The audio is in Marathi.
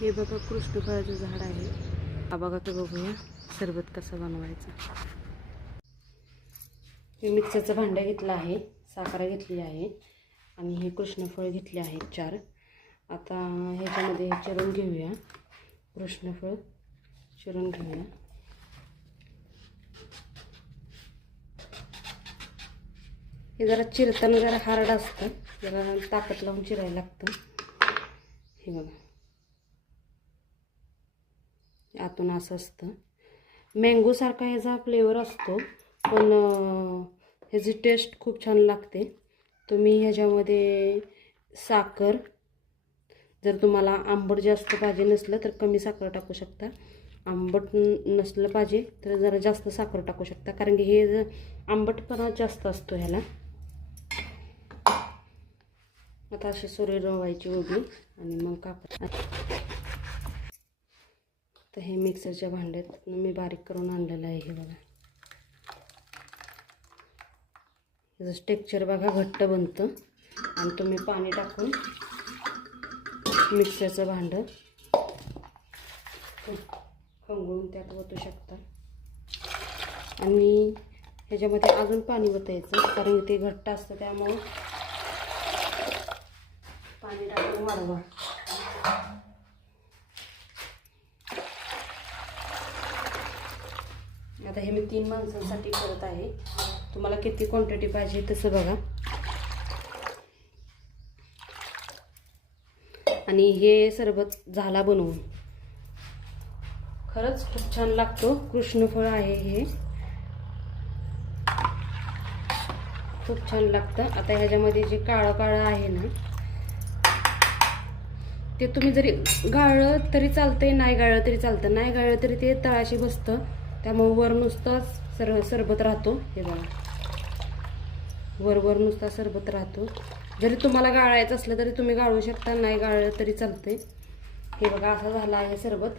हे बघा कृष्णफळाचं झाड आहे. हा बघा तर बघूया सरबत कसं बनवायचं. हे मिक्सरचं भांडं घेतलं आहे, साखर घेतली आहे आणि हे कृष्णफळ घेतले आहेत 4. आता ह्याच्यामध्ये चिरून घेऊया. कृष्णफळ चिरून घेऊया. हे जरा चिरताना जरा हार्ड असतं, जरा ताकद लावून चिरायला लागतं. हे बघा आतून असं असतं. मँगो सारखा ह्याचा फ्लेवर असतो, पण ह्याची टेस्ट खूप छान लागते. तुम्ही ह्याच्यामध्ये साखर, जर तुम्हाला आंबट जास्त पाहिजे नसलं तर कमी साखर टाकू शकता. आंबट नसलं पाहिजे तर जरा जास्त साखर टाकू शकता, कारण की हे आंबटपणा जास्त असतो ह्याला. आता अशी सुरी रवायची उभी आणि मग कापायची. तर हे मिक्सरच्या भांड्यात मी बारीक करून आणलेलं आहे. हे बघा ह्याचं टेक्स्चर बघा घट्ट बनतं. आणि तुम्ही पाणी टाकून मिक्सरचं भांडं खंगळून त्यात ओतू शकता. आणि ह्याच्यामध्ये अजून पाणी ओतायचं, कारण ते घट्ट असतं, त्यामुळे पाणी टाकून वाढवा. आता हे मी 3 माणसांसाठी करत आहे. तुम्हाला किती क्वांटिटी पाहिजे तसं बघा. आणि हे सरबत झाला बनवून. खरंच खूप छान लागतो. कृष्णफळ आहे हे, खूप छान लागतं. आता ह्याच्यामध्ये जे काळं काळं आहे ना, ते तुम्ही जरी गाळलं तरी चालतंय, नाही गाळलं तरी चालतं. नाही गाळलं तरी ते तळाशी बसतं, त्यामुळे वर नुसताच सरबत राहतो. हे बघा वर नुसता सरबत राहतो. जरी तुम्हाला गाळायचं असलं तरी तुम्ही गाळू शकता, नाही गाळलं तरी चालतंय. हे बघा असं झालं आहे सरबत.